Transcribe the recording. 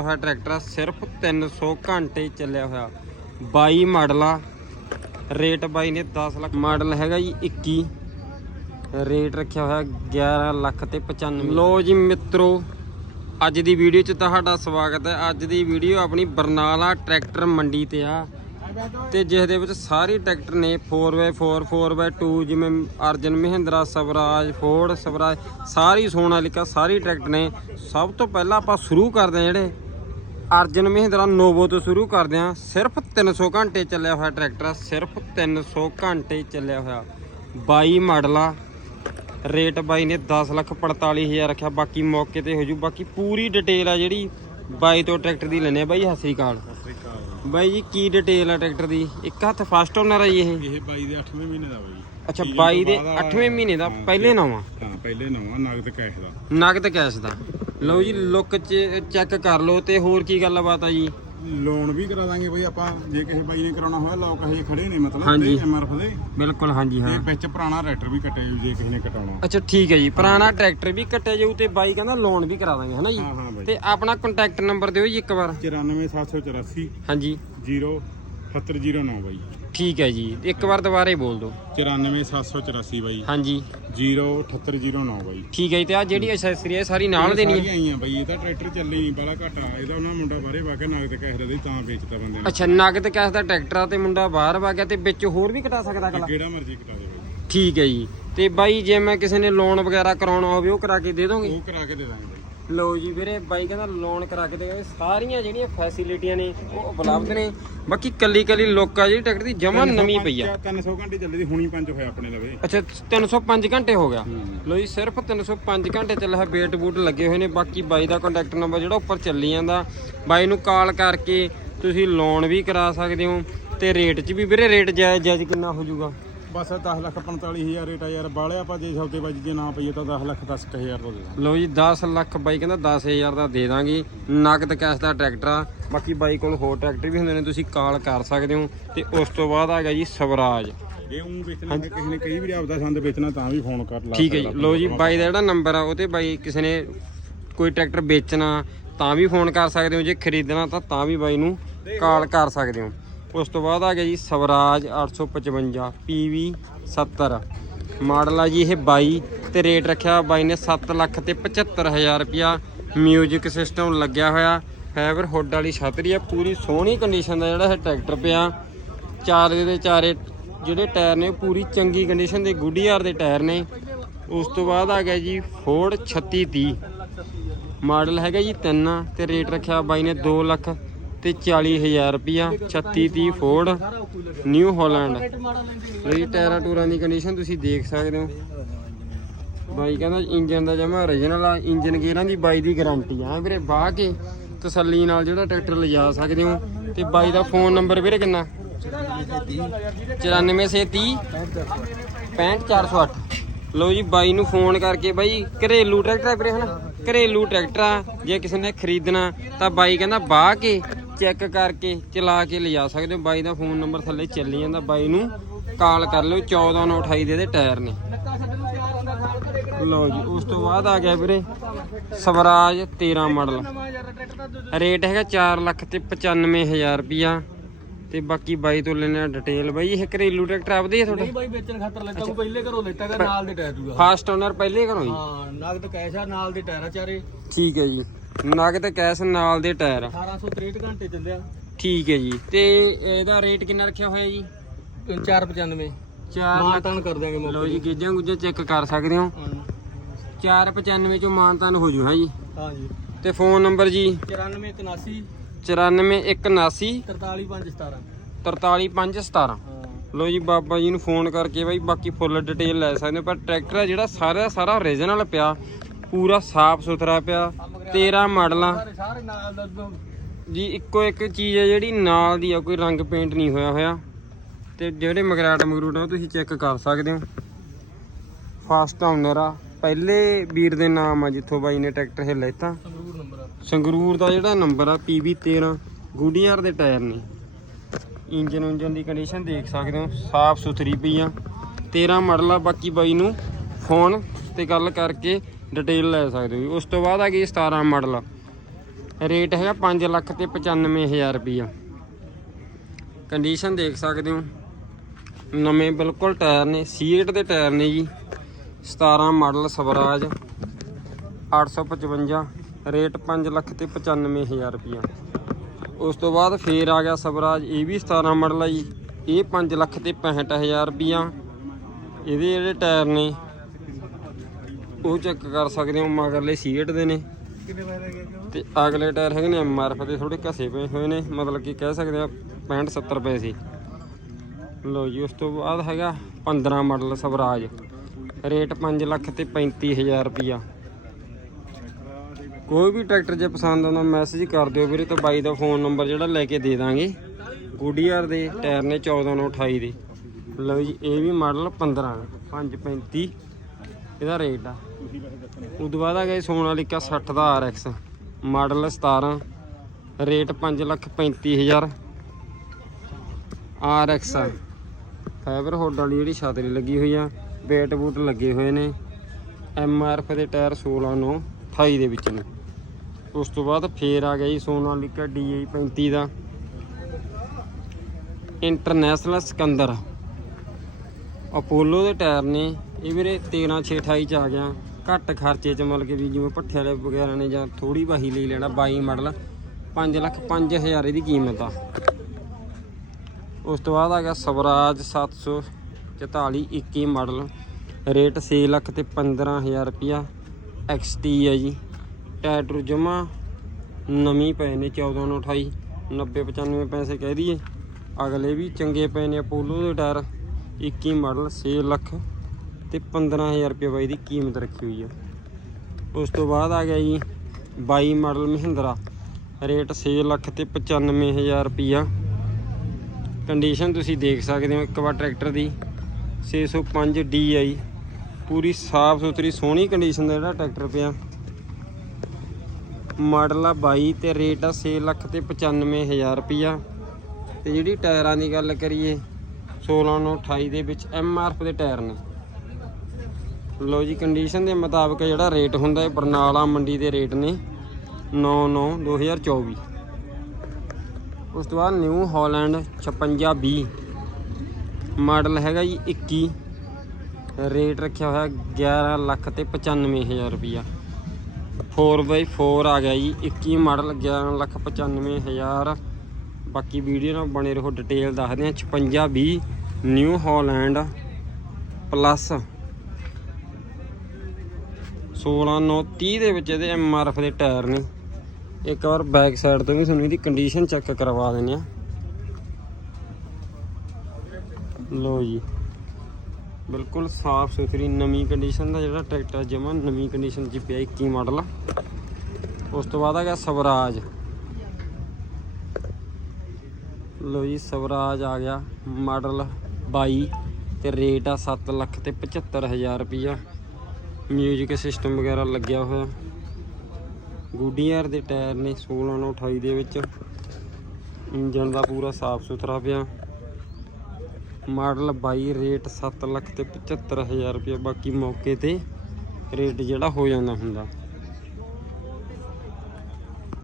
ਹੋਇਆ ਟਰੈਕਟਰ ਆ, ਸਿਰਫ 300 ਘੰਟੇ ਚੱਲਿਆ ਹੋਇਆ। 22 ਮਾਡਲ ਆ ਰੇਟ ਬਾਈ ਨੇ 10 ਲੱਖ। ਮਾਡਲ ਹੈਗਾ ਜੀ 21 ਰੇਟ ਰੱਖਿਆ ਹੋਇਆ 11 ਲੱਖ ਤੇ 95 ਲੋ ਜੀ ਮਿੱਤਰੋ ਅੱਜ ਦੀ ਵੀਡੀਓ 'ਚ ਤੁਹਾਡਾ ਸਵਾਗਤ ਹੈ। ਅੱਜ ਦੀ ਵੀਡੀਓ ਆਪਣੀ ਬਰਨਾਲਾ ਟਰੈਕਟਰ ਮੰਡੀ ਤੇ ਆ। ਤੇ ਜਿਸ ਦੇ ਵਿੱਚ ਸਾਰੇ ਟਰੈਕਟਰ ਨੇ 4x4 4x2 ਜਿਵੇਂ ਅਰਜਨ ਮਹਿੰਦਰਾ ਸਵਰਾਜ ਫੋਰਡ ਸਵਰਾਜ ਸਾਰੀ ਸੋਨਾਲਿਕਾ ਸਾਰੀ ਟਰੈਕਟਰ ਨੇ। ਸਭ ਤੋਂ ਪਹਿਲਾਂ ਆਪਾਂ ਸ਼ੁਰੂ ਕਰਦੇ ਹਾਂ ਜਿਹੜੇ ਅਰਜਨ ਮਹਿੰਦਰਾ ਨੋਵੋ ਤੋਂ ਸ਼ੁਰੂ ਕਰਦੇ ਹਾਂ। ਸਿਰਫ 300 ਘੰਟੇ ਚੱਲਿਆ ਹੋਇਆ ਟਰੈਕਟਰ ਆ। ਸਿਰਫ 300 ਘੰਟੇ ਚੱਲਿਆ ਹੋਇਆ। 22 ਮਾਡਲ ਆ। ਰੇਟ ਬਾਈ ਨੇ 10 ਲੱਖ 45000 ਰੱਖਿਆ। ਬਾਕੀ ਮੌਕੇ ਤੇ ਹੋ ਜੂ। ਬਾਕੀ ਪੂਰੀ ਡਿਟੇਲ ਆ ਜਿਹੜੀ ਬਾਈ ਤੋਂ ਟਰੈਕਟਰ ਦੀ ਲੈਣੇ ਆ। ਬਾਈ ਸਤਿ ਸ੍ਰੀ ਅਕਾਲ। ਬਾਈ ਜੀ ਕੀ ਡਿਟੇਲ ਆ ਟਰੈਕਟਰ ਦੀ? ਇੱਕ ਹੱਥ ਫਸਟ ਓਨਰ ਆ ਜੀ ਇਹ। ਇਹ 22 ਦੇ 8ਵੇਂ ਮਹੀਨੇ ਦਾ ਬਾਈ ਅੱਛਾ ਸੀਜ਼ਨ 22 ਦੇ ਤੋਂ ਬਾਅਦ ਆ- 8ਵੇਂ ਮਹੀਨੇ ਦਾ ਪਹਿਲੇ ਨਵਾਂ। ਹਾਂ ਪਹਿਲੇ ਨਵਾਂ ਨਗਦ ਕੈਸ਼ ਦਾ। ਨਗਦ ਕੈਸ਼ ਦਾ। ਲਓ ਜੀ ਲੁੱਕ ਚ ਚੈੱਕ ਕਰ ਲਓ ਤੇ ਹੋਰ ਕੀ ਗੱਲਬਾਤ ਆ ਜੀ? ਲੋਨ ਵੀ ਕਰਾ ਦਾਂਗੇ ਬਾਈ ਆਪਾਂ ਜੇ ਕਿਸੇ ਬਾਈ ਨੇ ਕਰਾਉਣਾ ਹੋਇਆ ਲੋਕ ਹਜੇ ਖੜੇ ਨੇ ਮਤਲਬ। ਤੇ ਐਮਆਰਐਫ ਦੇ। ਬਿਲਕੁਲ ਹਾਂਜੀ ਤੇ ਹਾਂ ਵਿੱਚ ਪੁਰਾਣਾ ਰੈਟਰ ਵੀ ਕੱਟੇ ਜੇ ਕਿਸੇ ਨੇ ਕਟਾਉਣਾ। ਅੱਛਾ ਠੀਕ ਹੈ ਜੀ। ਪੁਰਾਣਾ ਟਰੈਕਟਰ ਵੀ ਕੱਟਿਆ ਜਾਊ ਤੇ ਬਾਈ ਕਹਿੰਦਾ ਲੋਨ ਵੀ ਕਰਾ ਦਾਂਗੇ ਹਨਾ ਜੀ? ਤੇ ਆਪਣਾ ਕੰਟੈਕਟ ਨੰਬਰ ਦਿਓ ਜੀ ਇੱਕ ਵਾਰ। 94784 ਹਾਂਜੀ। 07809 ਬਾਈ। ਠੀਕ ਹੈ ਜੀ। ਇੱਕ ਵਾਰ ਦੁਬਾਰੇ ਬੋਲ ਦਿਓ। 94784 ਬਾਈ। ਹਾਂਜੀ। 07809 ਬਾਈ। ਠੀਕ ਹੈ ਜੀ ਤੇ ਆ ਜਿਹੜੀ ਐਕਸੈਸਰੀ ਹੈ ਸਾਰੀ ਨਾਲ ਦੇਣੀ ਹੈ ਸਾਰੀਆਂ ਆਈਆਂ ਬਾਈ ਇਹ ਤਾਂ ਟਰੈਕਟਰ ਚੱਲੇ ਨਹੀਂ ਬੜਾ ਘਟਾ ਇਹਦਾ ਉਹਨਾਂ ਮੁੰਡਾ ਬਾਰੇ ਵਾਕਿਆ ਨਗਦ ਕੈਸ਼ ਦਾ ਦੇ ਤਾਂ ਵੇਚਤਾ ਬੰਦੇ ਨੇ। ਅੱਛਾ ਨਗਦ ਕੈਸ਼ ਦਾ ਟਰੈਕਟਰ ਆ ਤੇ ਮੁੰਡਾ ਬਾਹਰ ਵਾ ਗਿਆ ਤੇ ਵਿੱਚ ਹੋਰ ਵੀ ਕਟਾ ਸਕਦਾ ਅਗਲਾ? ਕਿਹੜਾ ਮਰਜ਼ੀ ਕਟਾ ਦੇ ਬਾਈ। ਠੀਕ ਹੈ ਜੀ ਤੇ ਬਾਈ ਜੇ ਮੈਂ ਕਿਸੇ ਨੇ ਲੋਨ ਵਗੈਰਾ ਕਰਾਉਣਾ ਹੋਵੇ ਉਹ ਕਰਾ ਕੇ ਦੇ ਦੋਗੇ? ਉਹ ਕਰਾ ਕੇ ਦੇ ਦਾਂਗੇ। ਲਓ ਜੀ ਵੀਰੇ ਬਾਈ ਕਹਿੰਦਾ ਲੋਨ ਕਰਾ ਕੇ ਦੇਗਾ ਸਾਰੀਆਂ ਜਿਹੜੀਆਂ ਫੈਸਿਲਿਟੀਆਂ ਨੇ ਉਹ ਉਪਲਬਧ ਨੇ। ਬਾਕੀ ਕੱਲੀ ਕੱਲੀ ਲੋਕਾ ਜਿਹੜੀ ਟਿਕਟ ਦੀ ਜਮਾ ਨਵੀਂ ਪਈ ਆ। 300 ਘੰਟੇ ਚੱਲੇ ਦੀ ਹੁਣੀ ਪੰਜ ਹੋਇਆ ਆਪਣੇ ਲਵੇ ਅੱਛਾ 305 ਘੰਟੇ ਹੋ ਗਿਆ। ਲਓ ਜੀ ਸਿਰਫ 305 ਘੰਟੇ ਚੱਲਿਆ ਹੈ ਵੇਟ ਬੂਟ ਲੱਗੇ ਹੋਏ ਨੇ। ਬਾਕੀ ਬਾਈ ਦਾ ਕੰਟੈਕਟ ਨੰਬਰ ਜਿਹੜਾ ਉੱਪਰ ਚੱਲੀ ਜਾਂਦਾ। ਬਾਈ ਨੂੰ ਕਾਲ ਕਰਕੇ ਤੁਸੀਂ ਲੋਨ ਵੀ ਕਰਾ ਸਕਦੇ ਹੋ। ਤੇ ਰੇਟ 'ਚ ਵੀ ਵੀਰੇ ਰੇਟ ਜਾਇਜ਼ ਜਾਇਜ਼ ਕਿੰਨਾ ਹੋ ਜਾਊਗਾ? ਬਸ 10 ਲੱਖ 45000 ਰੇਟ ਆ ਯਾਰ ਬਾਲਿਆ ਆਪਾਂ ਜੇ ਸੌਦੇਬਾਜੀ ਜੇ ਨਾ ਪਈਏ ਤਾਂ 10 ਲੱਖ 10000 ਦਾ ਦੇ ਦਾਂਗੇ। ਲਓ ਜੀ 10 ਲੱਖ ਬਾਈ ਕਹਿੰਦਾ 10000 ਦਾ ਦੇ ਦਾਂਗੇ। ਨਗਦ ਕੈਸ਼ ਦਾ ਟਰੈਕਟਰ ਆ। ਬਾਕੀ ਬਾਈ ਕੋਲ ਹੋਰ ਟਰੈਕਟਰ ਵੀ ਹੁੰਦੇ ਨੇ ਤੁਸੀਂ ਕਾਲ ਕਰ ਸਕਦੇ ਹੋ। ਤੇ ਉਸ ਤੋਂ ਬਾਅਦ ਆ ਗਿਆ ਜੀ ਸਵਰਾਜ। ਜੇ ਉਹ ਵੇਚਣਾ ਹੈ ਕਿਸੇ ਨੇ ਕਈ ਵਾਰੀ ਆਪਦਾ ਸੰਦ ਵੇਚਣਾ ਤਾਂ ਵੀ ਫੋਨ ਕਰ ਲਾ ਠੀਕ ਹੈ ਜੀ। ਲਓ ਜੀ ਬਾਈ ਦਾ ਜਿਹੜਾ ਨੰਬਰ ਆ ਉਹ ਤੇ ਬਾਈ ਕਿਸੇ ਨੇ ਕੋਈ ਟਰੈਕਟਰ ਵੇਚਣਾ ਤਾਂ ਵੀ ਫੋਨ ਕਰ ਸਕਦੇ ਹੋ। ਜੇ ਖਰੀਦਣਾ ਤਾਂ ਤਾਂ ਵੀ ਬਾਈ ਨੂੰ ਕਾਲ ਕਰ ਸਕਦੇ ਹੋ। ਉਸ ਤੋਂ ਬਾਅਦ ਆ ਗਿਆ ਜੀ ਸਵਰਾਜ 855 PV 70 ਮਾਡਲ ਆ ਜੀ ਇਹ 22 ਤੇ ਰੇਟ ਰੱਖਿਆ ਬਾਈ ਨੇ 7 ਲੱਖ ਤੇ 75000 ਰੁਪਿਆ ਮਿਊਜ਼ਿਕ ਸਿਸਟਮ ਲੱਗਿਆ ਹੋਇਆ। ਫਾਈਬਰ ਹੁੱਡ ਵਾਲੀ ਛਤਰੀ ਆ, ਪੂਰੀ ਸੋਹਣੀ ਕੰਡੀਸ਼ਨ ਦਾ ਜਿਹੜਾ ਇਹ ਟਰੈਕਟਰ ਪਿਆ। ਚਾਰੇ ਦੇ ਚਾਰੇ ਜਿਹੜੇ ਟਾਇਰ ਨੇ, ਉਹ ਪੂਰੀ ਚੰਗੀ ਕੰਡੀਸ਼ਨ ਦੇ ਗੁੱਡੀਆਰ ਦੇ ਟਾਇਰ ਨੇ। ਉਸ ਤੋਂ ਬਾਅਦ ਆ ਗਿਆ ਜੀ ਫੋਰਡ 3630 ਮਾਡਲ ਹੈਗਾ ਜੀ 3 ਤੇ ਰੇਟ ਰੱਖਿਆ ਬਾਈ ਨੇ 2 ਲੱਖ। ਤੇ 40000 ਰੁਪਿਆ 3630 ਫੋਰਡ ਨਿਊ ਹਾਲੈਂਡ ਲਈ ਟਾਇਰਾਂ ਟੂਰਾਂ ਦੀ ਕੰਡੀਸ਼ਨ ਤੁਸੀਂ ਦੇਖ ਸਕਦੇ ਹੋ। ਬਾਈ ਕਹਿੰਦਾ ਇੰਜਨ ਦਾ ਜਮਾ origignal ਆ, ਇੰਜਨ ਗੇਰਾਂ ਦੀ ਬਾਈ ਦੀ ਗਾਰੰਟੀ ਆ। ਵੀਰੇ ਬਾਹ ਕੇ ਤਸੱਲੀ ਨਾਲ ਜਿਹੜਾ ਟਰੈਕਟਰ ਲਿਜਾ ਸਕਦੇ ਹੋ। ਤੇ ਬਾਈ ਦਾ ਫੋਨ ਨੰਬਰ ਵੀਰੇ ਕਿੰਨਾ? 9430 65408 ਲਓ ਜੀ, ਬਾਈ ਨੂੰ ਫੋਨ ਕਰਕੇ ਬਾਈ, ਘਰੇਲੂ ਟਰੈਕਟਰ ਆ ਵੀਰੇ, ਹਨਾ? ਘਰੇਲੂ ਟਰੈਕਟਰ ਆ। ਜੇ ਕਿਸੇ ਨੇ ਖਰੀਦਣਾ, ਤਾਂ ਬਾਈ ਕਹਿੰਦਾ ਬਾਹ ਕੇ ਚੈੱਕ ਕਰਕੇ ਚਲਾ ਕੇ ਲਿਜਾ ਸਕਦੇ ਹੋ। ਬਾਈ ਦਾ ਫੋਨ ਨੰਬਰ ਥੱਲੇ ਚੱਲੀ ਜਾਂਦਾ। ਬਾਈ ਨੂੰ ਕਾਲ ਕਰ ਲਿਓ। 14928 ਦੇ ਦੇ ਟਾਇਰ ਨੇ। ਲਓ ਜੀ, ਉਸ ਤੋਂ ਬਾਅਦ ਆ ਗਿਆ ਵੀਰੇ ਸਵਰਾਜ 13 ਮਾਡਲ। ਰੇਟ ਹੈਗਾ 4 ਲੱਖ ਤੇ 95000 ਰੁਪਿਆ ਤੇ ਬਾਕੀ ਬਾਈ ਤੋਂ ਲੈਣਾ ਡਿਟੇਲ ਬਾਈ ਇਹ ਘਰੇਲੂ ਟਰੈਕਟਰ ਆਪਦੇ ਆ ਤੁਹਾਡੇ? ਨਹੀਂ ਬਾਈ ਵੇਚਣ ਖਾਤਰ ਲੈਤਾ ਉਹ ਪਹਿਲੇ ਘਰੋਂ ਲੈਤਾ ਗਾ ਨਾਲ ਦੇ ਟਾਇਰ ਦੂਗਾ। ਫਾਸਟ ਓਨਰ ਪਹਿਲੇ ਘਰੋਂ ਜੀ ਹਾਂ ਨਗਦ ਕੈਸ਼ ਆ ਨਾਲ ਦੇ ਟਾਇਰ ਆ ਚਾਰੇ। ਠੀਕ ਹੈ ਜੀ। ਨਗਦ ਕੈਸ਼ ਨਾਲ ਦੇ ਟਾਇਰ 1863 ਘੰਟੇ ਚੱਲਿਆ। ਠੀਕ ਹੈ ਜੀ। ਤੇ ਇਹਦਾ ਰੇਟ ਕਿੰਨਾ ਰੱਖਿਆ ਹੋਇਆ ਜੀ? 495 4 ਮਾਨ ਲੱਖ ਤਾਨ ਕਰ ਦਿਆਂਗੇ ਲਓ ਮੌਕੇ ਜੀ ਗੇਜਾਂ ਗੁੱਜਾਂ ਚੈੱਕ ਕਰ ਸਕਦੇ ਹੋ। 495 ਚੋਂ ਮਾਨਤਾਨ ਹੋ ਜੂ ਹਾਂ ਜੀ? ਹਾਂ ਜੀ। ਤੇ ਫੋਨ ਨੰਬਰ ਜੀ? 9481 94179 43517 43517 ਹਾਂ। ਲੋ ਜੀ ਬਾਬਾ ਜੀ ਨੂੰ ਫੋਨ ਕਰਕੇ ਬਾਈ ਬਾਕੀ ਫੁੱਲ ਡਿਟੇਲ ਲੈ ਸਕਦੇ ਹੋ ਪਰ ਟਰੈਕਟਰ ਆ ਜਿਹੜਾ ਸਾਰਾ ਸਾਰਾ ਓਰੀਜਨਲ ਪਿਆ ਪੂਰਾ ਸਾਫ਼ ਸੁਥਰਾ ਪਿਆ 13 ਮਾਡਲਾਂ। ਜੀ ਇੱਕੋ ਇੱਕ ਚੀਜ਼ ਹੈ ਜਿਹੜੀ ਨਾਲ ਦੀ ਆ ਕੋਈ ਰੰਗ ਪੇਂਟ ਨਹੀਂ ਹੋਇਆ ਹੋਇਆ। ਤੇ ਜਿਹੜੇ ਮਗਰਾਟ ਮਗਰੂਟ ਆ ਤੁਸੀਂ ਚੈੱਕ ਕਰ ਸਕਦੇ ਹੋ। ਫਾਸਟ ਓਨਰ ਆ। ਪਹਿਲੇ ਵੀਰ ਦੇ ਨਾਮ ਆ ਜਿੱਥੋਂ ਬਾਈ ਨੇ ਟਰੈਕਟਰ ਇਹ ਲੈਤਾ। ਸੰਗਰੂਰ ਦਾ ਜਿਹੜਾ ਨੰਬਰ ਆ PB13 ਗੁੱਡੀਆਰ ਦੇ ਟਾਇਰ ਨੇ। ਇੰਜਨ ਉਂਜਨ ਦੀ ਕੰਡੀਸ਼ਨ ਦੇਖ ਸਕਦੇ ਹੋ, ਸਾਫ਼ ਸੁਥਰੀ ਪਈ ਆ। 13 ਮਾਡਲ ਆ, ਬਾਕੀ ਬਾਈ ਨੂੰ ਫੋਨ ਤੇ ਗੱਲ ਕਰਕੇ ਡਿਟੇਲ ਲੈ ਸਕਦੇ ਹੋ ਜੀ। ਉਸ ਤੋਂ ਬਾਅਦ ਆ ਗਈ 17 ਮਾਡਲ ਰੇਟ ਹੈਗਾ 5 ਲੱਖ ਤੇ 95000 ਰੁਪਈਆ। ਕੰਡੀਸ਼ਨ ਦੇਖ ਸਕਦੇ ਹੋ, ਨਵੇਂ ਬਿਲਕੁਲ ਟਾਇਰ ਨੇ, ਸੀਟ ਦੇ ਟਾਇਰ ਨੇ ਜੀ। 17 ਮਾਡਲ ਸਵਰਾਜ 855 ਰੇਟ 5 ਲੱਖ ਤੇ 95000 ਰੁਪਈਆ। ਉਸ ਤੋਂ ਬਾਅਦ ਫੇਰ ਆ ਗਿਆ ਸਵਰਾਜ, ਇਹ ਵੀ 17 ਮਾਡਲ ਆ ਜੀ। ਇਹ 5 ਲੱਖ ਤੇ 65000 ਰੁਪਈਆ। ਇਹਦੇ ਜਿਹੜੇ ਟਾਇਰ ਨੇ, ਉਹ ਚੈੱਕ ਕਰ ਸਕਦੇ ਹੋ, ਮਗਰਲੇ ਸੀਟ ਦੇ ਨੇ। ਕਿੰਨੇ ਤੇ ਅਗਲੇ ਟਾਇਰ ਹੈਗੇ ਨੇ ਐਮਆਰਐਫ ਦੇ ਥੋੜੇ ਘਸੇ ਪਏ ਹੋਏ ਨੇ, ਮਤਲਬ ਕਿ ਕਹਿ ਸਕਦੇ ਆ 65 70 ਰੁਪਏ ਸੀ। ਲੋ ਜੀ, ਉਸ ਤੋਂ ਬਾਅਦ ਹੈਗਾ 15 ਮਾਡਲ ਸਵਰਾਜ। ਰੇਟ 5 ਲੱਖ ਤੇ 35000 ਰੁਪਿਆ ਕੋਈ ਵੀ ਟਰੈਕਟਰ ਜੇ ਪਸੰਦ ਆਉਂਦਾ ਮੈਸੇਜ ਕਰ ਦਿਓ ਵੀਰੇ, ਤਾਂ ਬਾਈ ਦਾ ਫੋਨ ਨੰਬਰ ਜਿਹੜਾ ਲੈ ਕੇ ਦੇ ਦਾਂਗੇ। ਗੁੱਡੀਆਰ ਦੇ, ਟਾਇਰ ਨੇ 14 ਨੂੰ 28 ਦੇ। ਲਓ ਜੀ, ਇਹ ਵੀ ਮਾਡਲ 15 535 ਇਹਦਾ ਰੇਟ ਆ। ਉਦੋਂ ਬਾਅਦ ਆ ਗਿਆ ਸੋਨਾਲੀਕਾ 60 ਦਾ RX model 17 rate 5 lakh 35000 RX ਆ। ਫਾਈਬਰ ਹੁੱਡ ਵਾਲੀ ਜਿਹੜੀ ਛਤਰੀ ਲੱਗੀ ਹੋਈ ਆ ਵੇਟ ਬੂਟ ਲੱਗੇ ਹੋਏ ਨੇ। MRF ਦੇ ਟਾਇਰ 16 ਨੂੰ 28 ਦੇ ਵਿੱਚ ਨੇ। ਉਸ ਤੋਂ ਬਾਅਦ ਫੇਰ ਆ ਗਿਆ ਜੀ ਸੋਨਾਲੀਕਾ DI 35 ਦਾ। ਇੰਟਰਨੈਸ਼ਨਲ ਸਿਕੰਦਰ। ਅਪੋਲੋ ਦੇ ਟਾਇਰ ਨੇ, ਇਹ ਵੀਰੇ 13 6 28 ਚ ਆ ਗਿਆ। ਘੱਟ ਖਰਚੇ ਚ ਮਤਲਬ ਕਿ ਵੀ ਜਿਵੇਂ ਪੱਠੇ ਵਾਲੇ ਵਗੈਰਾ ਨੇ ਜਾਂ ਥੋੜੀ ਬਾਹੀ ਲਈ ਲੈਣਾ 22 ਮਾਡਲ 5 ਲੱਖ 5000 ਇਹਦੀ ਕੀਮਤ ਆ। ਉਸ ਤੋਂ ਬਾਅਦ ਆ ਗਿਆ ਸਵਰਾਜ 744 21 ਮਾਡਲ। ਰੇਟ 6 ਲੱਖ ਤੇ 15000 ਰੁਪਿਆ XT ਹੈ ਜੀ। ਟਾਇਰ ਜਮਾ ਨਵੀਂ ਪਏ ਨੇ 14 ਨੂੰ 28 90 95 ਪੈਸੇ ਕਹਿ ਦਈਏ। ਅਗਲੇ ਵੀ ਚੰਗੇ ਪਏ ਨੇ ਅਪੋਲੋ ਦੇ ਟਾਇਰ 21 ਮਾਡਲ 6 ਲੱਖ ਤੇ 15000 ਰੁਪਏ ਬਾਈ ਦੀ ਕੀਮਤ ਰੱਖੀ ਹੋਈ ਆ। ਉਸ ਤੋਂ ਬਾਅਦ ਆ ਗਿਆ ਜੀ 22 ਮਾਡਲ ਮਹਿੰਦਰਾ, ਰੇਟ 6 ਲੱਖ ਤੇ 95000 ਰੁਪਿਆ ਕੰਡੀਸ਼ਨ ਤੁਸੀਂ ਦੇਖ ਸਕਦੇ ਹੋ, ਇੱਕ ਵਾਰ ਟਰੈਕਟਰ ਦੀ 605 DI ਪੂਰੀ ਸਾਫ਼ ਸੁਥਰੀ ਸੋਹਣੀ ਕੰਡੀਸ਼ਨ ਦਾ ਜਿਹੜਾ ਟਰੈਕਟਰ ਪਿਆ। ਮਾਡਲ ਆ 22 ਤੇ ਰੇਟ ਆ 6 ਲੱਖ ਤੇ 95000 ਰੁਪਿਆ ਤੇ ਜਿਹੜੀ ਟਾਇਰਾਂ ਦੀ ਗੱਲ ਕਰੀਏ 16 ਨੂੰ 28 ਦੇ ਵਿੱਚ ਐਮਆਰਐਫ ਦੇ ਟਾਇਰ ਨੇ। ਲੋ ਜੀ ਕੰਡੀਸ਼ਨ ਦੇ ਮੁਤਾਬਕ ਜਿਹੜਾ ਰੇਟ ਹੁੰਦਾ ਹੈ ਬਰਨਾਲਾ ਮੰਡੀ ਦੇ ਰੇਟ ਨੇ 9 9 2024 ਉਸ ਤੋਂ ਬਾਅਦ ਨਿਊ ਹਾਲੈਂਡ 5620 ਮਾਡਲ ਹੈਗਾ ਜੀ 21 ਰੇਟ ਰੱਖਿਆ ਹੋਇਆ 11 ਲੱਖ ਤੇ 95000 ਰੁਪਿਆ 4x4 ਆ ਗਿਆ ਜੀ। 21 ਮਾਡਲ 11 ਲੱਖ 95000 ਬਾਕੀ ਵੀਡੀਓ ਨਾਲ ਬਣੇ ਰਹੋ, ਡਿਟੇਲ ਦੱਸਦੇ ਆ 5620 ਨਿਊ ਹਾਲੈਂਡ ਪਲੱਸ। 16 9 30 ਦੇ ਵਿੱਚ ਇਹਦੇ ਐਮਆਰਐਫ ਦੇ ਟਾਇਰ ਨੇ। ਇੱਕ ਵਾਰ ਬੈਕ ਸਾਈਡ ਤੋਂ ਵੀ ਤੁਹਾਨੂੰ ਇਹਦੀ ਕੰਡੀਸ਼ਨ ਚੈੱਕ ਕਰਵਾ ਦਿੰਦੇ ਆ ਲੋ ਜੀ। ਬਿਲਕੁਲ ਸਾਫ਼ ਸੁਥਰੀ ਨਵੀਂ ਕੰਡੀਸ਼ਨ ਦਾ ਜਿਹੜਾ ਟਰੈਕਟਰ ਜਮਾ ਨਵੀਂ ਕੰਡੀਸ਼ਨ 'ਚ ਪਿਆ 21 ਮਾਡਲ ਉਸ ਤੋਂ ਬਾਅਦ ਆ ਗਿਆ ਸਵਰਾਜ। ਲੋ ਜੀ, ਸਵਰਾਜ ਆ ਗਿਆ ਮਾਡਲ 22 ਤੇ ਰੇਟ ਆ 7 ਲੱਖ ਤੇ 75000 ਰੁਪਈਆ। ਮਿਊਜ਼ਿਕ ਸਿਸਟਮ ਵਗੈਰਾ ਲੱਗਿਆ ਹੋਇਆ। ਗੁੱਡੀਆਰ ਦੇ ਟਾਇਰ ਨੇ 16 ਨੂੰ 28 ਦੇ ਵਿੱਚ। ਇੰਜਨ ਦਾ ਪੂਰਾ ਸਾਫ਼ ਸੁਥਰਾ ਪਿਆ। ਮਾਡਲ 22 ਰੇਟ 7 ਲੱਖ ਤੇ 75000 ਰੁਪਏ ਬਾਕੀ ਮੌਕੇ ਤੇ ਰੇਟ ਜਿਹੜਾ ਹੋ ਜਾਂਦਾ ਹੁੰਦਾ।